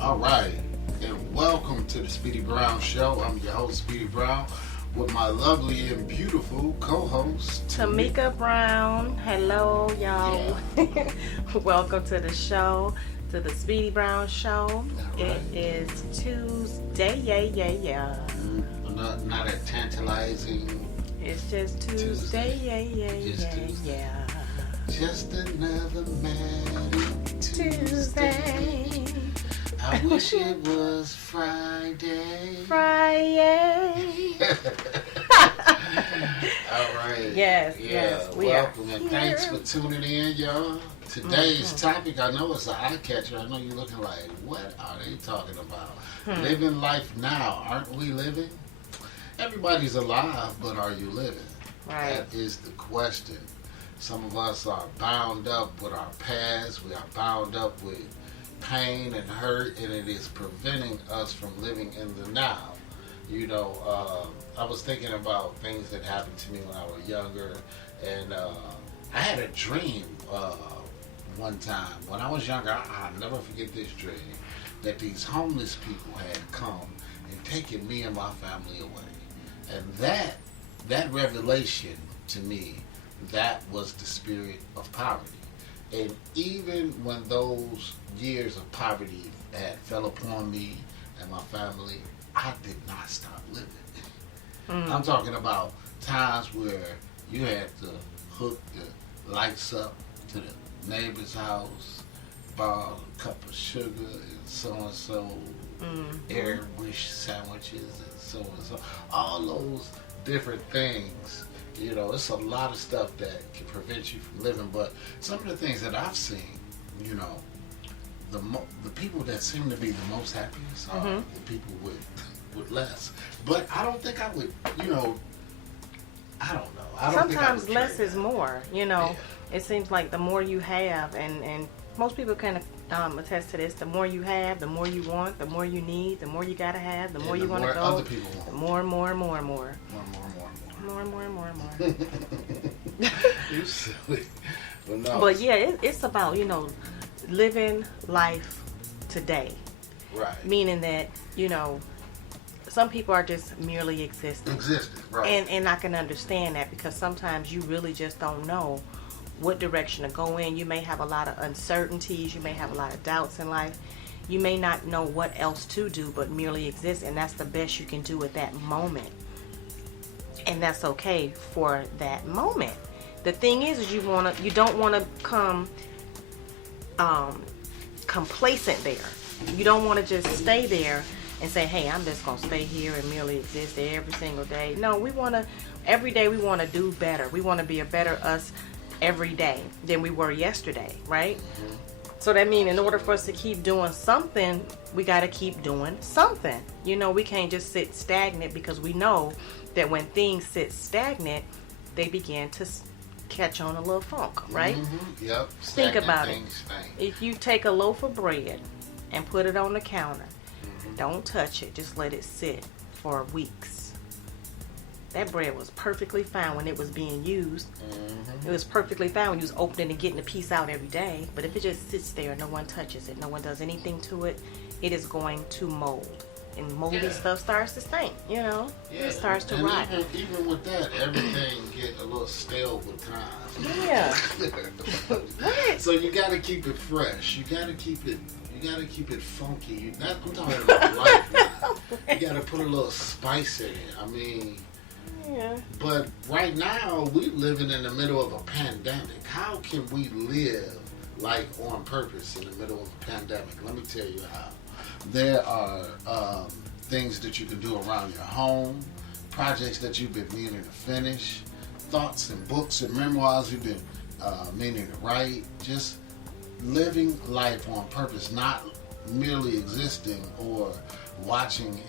All right, and welcome to the Speedy Brown Show. I'm your host, Speedy Brown, with my lovely and beautiful co-host, Tamika Brown. Hello, y'all. Yeah. Welcome to the show, to the Speedy Brown Show. All right. It is Tuesday. Yeah. Not a tantalizing. It's just Tuesday. Just Tuesday. Yeah. Just another Manic Tuesday. I wish it was Friday. Friday. All right. Yes, Yeah. yes, we Welcome are and thanks here. for tuning in, y'all. Today's topic, I know it's an eye catcher. I know you're looking like, what are they talking about? Living life now. Aren't we living? Everybody's alive, but are you living? Right. That is the question. Some of us are bound up with our past. We are bound up with pain and hurt, and it is preventing us from living in the now. You know, I was thinking about things that happened to me when I was younger, and I had a dream one time. When I was younger, I'll never forget this dream, that these homeless people had come and taken me and my family away. And that revelation to me, that was the spirit of poverty. And even when those years of poverty had fell upon me and my family, I did not stop living. I'm talking about times where you had to hook the lights up to the neighbor's house, borrow a cup of sugar and so air wish sandwiches and so. All those different things. You know, it's a lot of stuff that can prevent you from living. But some of the things that I've seen, you know, the people that seem to be the most happiest are the people with less. But I don't think I would, you know, I don't know. I don't Sometimes think I would less trade is that. more, you know. Yeah. It seems like the more you have, and most people can attest to this, the more you have, the more you want, the more you need, the more you gotta have, the more you want to go, other people the want. more. More. You silly. But no. But yeah, it's about, you know, living life today. Right. Meaning that, you know, some people are just merely existing. Right. And I can understand that, because sometimes you really just don't know what direction to go in. You may have a lot of uncertainties. You may have a lot of doubts in life. You may not know what else to do but merely exist, and that's the best you can do at that moment. And that's okay for that moment. The thing is you don't want to come complacent there. You don't want to just stay there and say, hey, I'm just going to stay here and merely exist every single day. No, every day we want to do better. We want to be a better us every day than we were yesterday, right? So that means in order for us to keep doing something, we got to keep doing something. You know, we can't just sit stagnant, because we know that when things sit stagnant, they begin to catch on a little funk, right? Yep. Think about it. Stink. If you take a loaf of bread and put it on the counter, don't touch it, just let it sit for weeks. That bread was perfectly fine when it was being used. It was perfectly fine when you was opening and getting a piece out every day. But if it just sits there, no one touches it, no one does anything to it, it is going to mold. And moldy stuff starts to stink, you know? Yeah. It starts to and rot. Even with that, everything get a little stale with time. Yeah. So you got to keep it fresh. You got to keep it funky. I'm talking about life now. You got to put a little spice in it. I mean, Yeah. but right now we living in the middle of a pandemic. How can we live like on purpose in the middle of a pandemic? Let me tell you how. There are things that you can do around your home, projects that you've been meaning to finish, thoughts and books and memoirs you've been meaning to write. Just living life on purpose, not merely existing or watching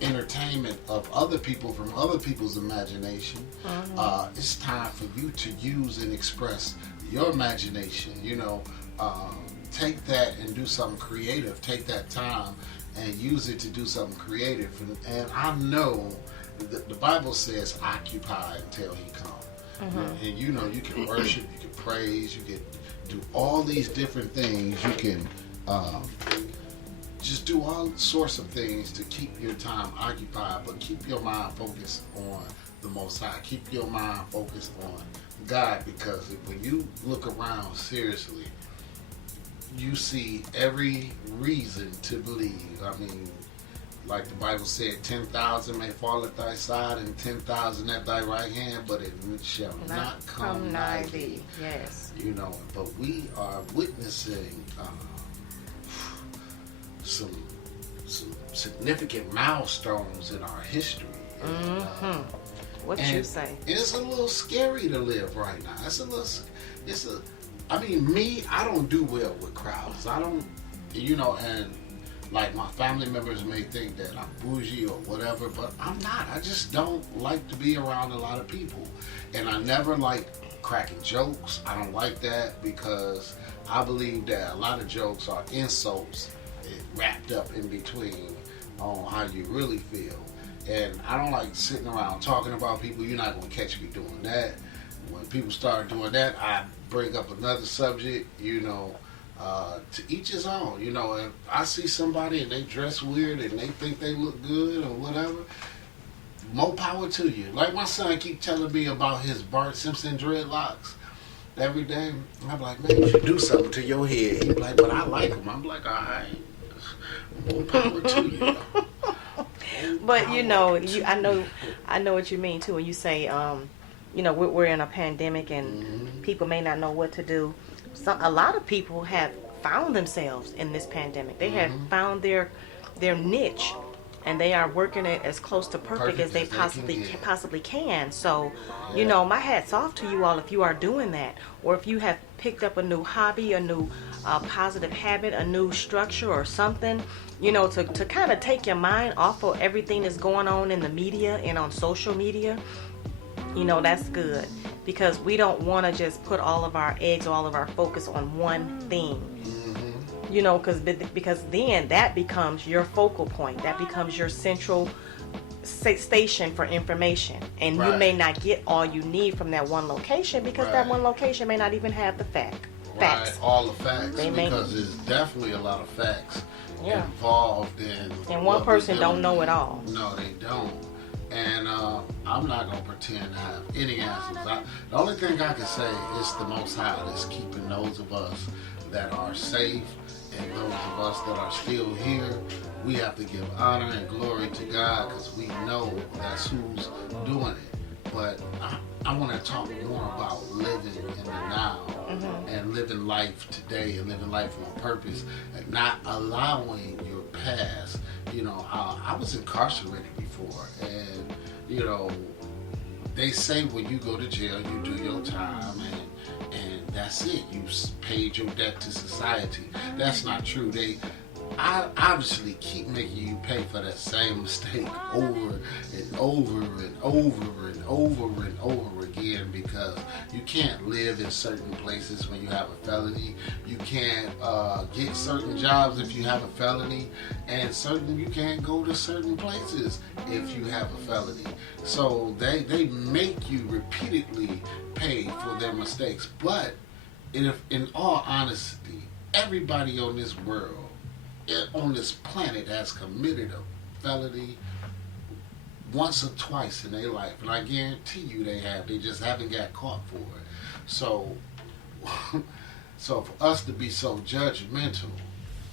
entertainment of other people from other people's imagination. It's time for you to use and express your imagination. You know, take that and do something creative. Take that time and use it to do something creative. And I know the Bible says, occupy until he comes. And you know, you can worship, you can praise, you can do all these different things. You can just do all sorts of things to keep your time occupied, but keep your mind focused on the Most High. Keep your mind focused on God, because when you look around seriously, you see every reason to believe. I mean, like the Bible said, 10,000 may fall at thy side and 10,000 at thy right hand, but it shall not come nigh thee. Yes. You know, but we are witnessing some significant milestones in our history. What you say? It's a little scary to live right now. I mean, me, I don't do well with crowds. I don't, you know, and like my family members may think that I'm bougie or whatever, but I'm not. I just don't like to be around a lot of people. And I never like cracking jokes. I don't like that, because I believe that a lot of jokes are insults wrapped up in between on how you really feel. And I don't like sitting around talking about people. You're not going to catch me doing that. When people start doing that, I bring up another subject, you know. To each his own, you know. If I see somebody and they dress weird and they think they look good or whatever, more power to you. Like my son keep telling me about his Bart Simpson dreadlocks every day. I'm like, man, you should do something to your head. He's like, but I like them. I'm like, all right, more power to you. But you know, I know what you mean too when you say, you know, we're in a pandemic and people may not know what to do. A lot of people have found themselves in this pandemic. They have found their niche, and they are working it as close to perfect as they possibly can. So, you know, my hat's off to you all if you are doing that, or if you have picked up a new hobby, a new positive habit, a new structure or something, you know, to kind of take your mind off of everything that's going on in the media and on social media. You know, that's good, because we don't want to just put all of our eggs, all of our focus on one thing. You know, because then that becomes your focal point. That becomes your central station for information. And you may not get all you need from that one location, because that one location may not even have the facts. All the facts, because there's definitely a lot of facts involved in. And one person don't know it all. No, they don't. And I'm not going to pretend to have any answers. The only thing I can say is the Most High is keeping those of us that are safe, and those of us that are still here. We have to give honor and glory to God, because we know that's who's doing it. But I want to talk more about living in the now, and living life today, and living life on purpose, and not allowing your past. You know, I was incarcerated before, and you know, they say when you go to jail, you do your time, and that's it. You paid your debt to society. That's not true. I obviously keep making you pay for that same mistake over and over and over and over and over again, because you can't live in certain places when you have a felony. You can't get certain jobs if you have a felony, and you can't go to certain places if you have a felony. So they make you repeatedly pay for their mistakes. But if, in all honesty, everybody on this world, on this planet, has committed a felony once or twice in their life, and I guarantee you they have. They just haven't got caught for it. So for us to be so judgmental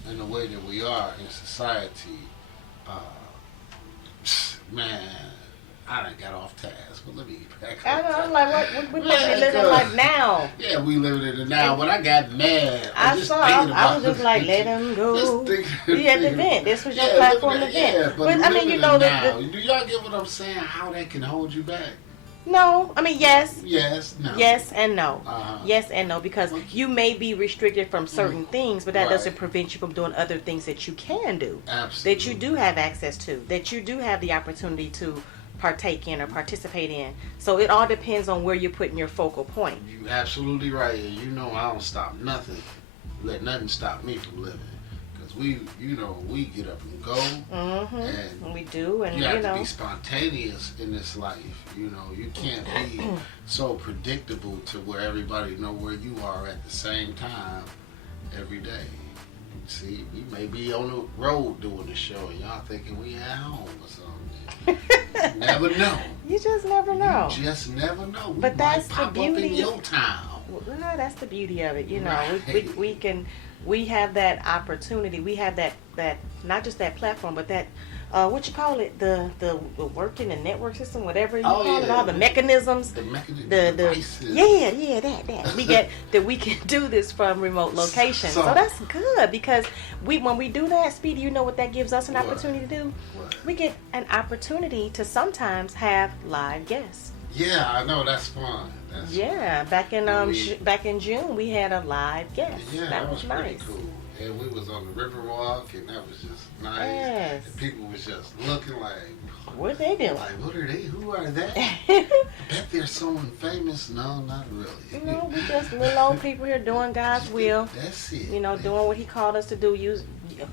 in the way that we are in society, man, I done got off task, but let me get back on task. I'm like, what we supposed to be living like now? Yeah, we living in the now, but I got mad. I was just like, let him go. You had to vent. This was your platform to vent. Yeah, but I mean, you know, do y'all get what I'm saying? How that can hold you back? No, I mean, yes. Yes, no. Yes and no. Yes and no, because you may be restricted from certain things, but that doesn't prevent you from doing other things that you can do. Absolutely. That you do have access to, that you do have the opportunity to partake in or participate in. So it all depends on where you're putting your focal point. You're absolutely right. You know, I don't stop nothing. Let nothing stop me from living. Because we get up and go. And we do. And you have to be spontaneous in this life. You know, you can't be so predictable to where everybody know where you are at the same time every day. see, we may be on the road doing the show, and y'all thinking we at home or something. Never know. You just never know. You just never know. We But might that's the pop up beauty. in your town. Well, no, that's the beauty of it. You know, Right. we have that opportunity. We have that not just that platform, but that what you call it, the working the network system, whatever you call it, all the mechanisms, The mechanism, the devices. yeah that we get that we can do this from remote locations. So that's good because when we do that, Speedy, you know what that gives us an What? opportunity to do? What? We get an opportunity to sometimes have live guests. Yeah, I know, that's fun. That's Yeah, back in back in June we had a live guest. Yeah, that was pretty nice. cool. And we was on the Riverwalk, and that was just nice. Yes. And people was just looking like, What they doing? like, what are they? Who are they? Bet there's someone famous. No, not really. No, we just little old people here doing God's will. That's it. You know, doing what He called us to do,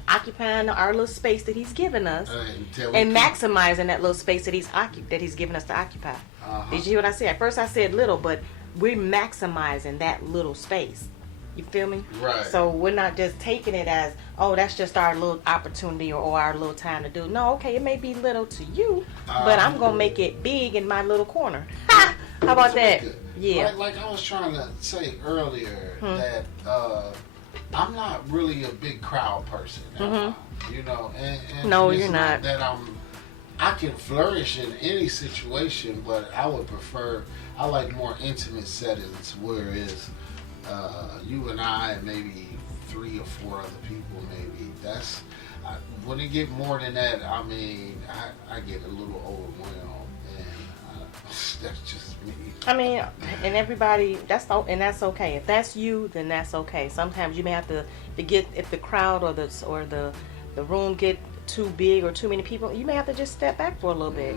occupying our little space that He's given us, Until we and can- maximizing that little space that He's given us to occupy. Uh-huh. Did you hear what I said? At first I said little, but we're maximizing that little space. You feel me? Right. So we're not just taking it as, oh, that's just our little opportunity or our little time to do. No, okay, it may be little to you, but I'm gonna make it big in my little corner. Ha! How about that? Good. Yeah. Like I was trying to say earlier that I'm not really a big crowd person. You know, and No, it's you're not. That I can flourish in any situation, but I would prefer. I like more intimate settings where it's you and I and maybe 3 or 4 other people. Maybe that's when it get more than that. I mean, I get a little overwhelmed, and that's just me. I mean, and everybody, that's okay. If that's you, then that's okay. Sometimes you may have to get, if the crowd or the room get too big or too many people, you may have to just step back for a little bit.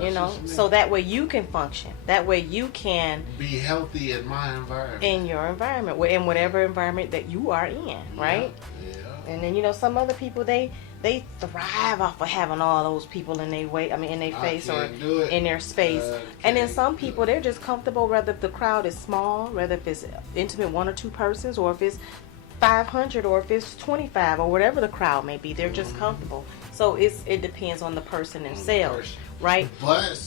You know, so that way you can function. That way you can be healthy in my environment. In your environment, in whatever environment that you are in, right? Yeah. And then you know, some other people they thrive off of having all those people in their way. I mean, in their face or in their space. And then some people they're just comfortable, whether if the crowd is small, whether if it's intimate 1 or 2 persons, or if it's 500, or if it's 25, or whatever the crowd may be. They're just comfortable. So it depends on the person themselves, right? But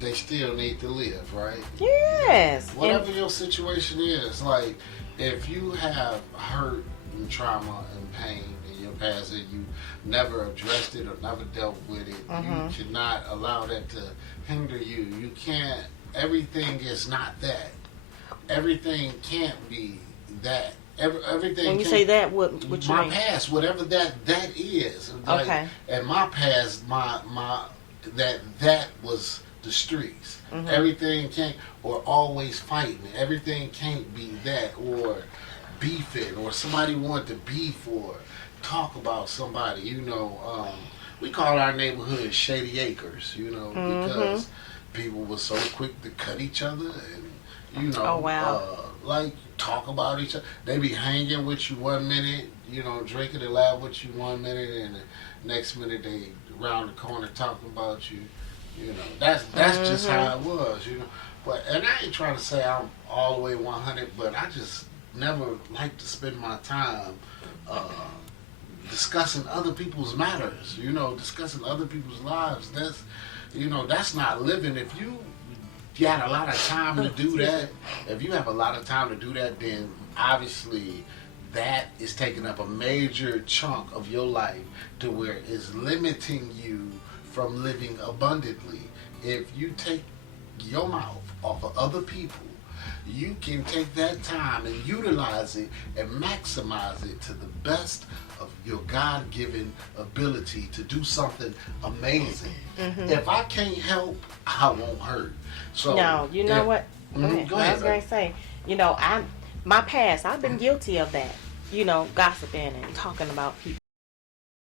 they still need to live, right? Yes. Whatever your situation is, like if you have hurt and trauma and pain in your past and you never addressed it or never dealt with it, you cannot allow that to hinder you. You can't. Everything is not that. Everything can't be that. Everything. When you say that, what you my mean? past, whatever that is. Like, Okay. And my past, my that was the streets. Everything can't, or always fighting. Everything can't be that, or beefing, or somebody want to beef, or talk about somebody. You know, we call our neighborhood Shady Acres. You know, because people were so quick to cut each other, and you know, Oh, wow. like talk about each other. They be hanging with you 1 minute, you know, drinking and laugh with you 1 minute, and the next minute they around the corner talking about you. You know, that's just how it was, you know. But and I ain't trying to say I'm all the way 100, but I just never like to spend my time discussing other people's matters. You know, discussing other people's lives. That's not living. If you got a lot of time to do that, if you have a lot of time to do that, then obviously that is taking up a major chunk of your life to where it's limiting you from living abundantly. If you take your mouth off of other people, you can take that time and utilize it and maximize it to the best of your God-given ability to do something amazing. If I can't help, I won't hurt. So No, you know what? Go ahead, I was going to say, you know, my past, I've been guilty of that. You know, gossiping and talking about people.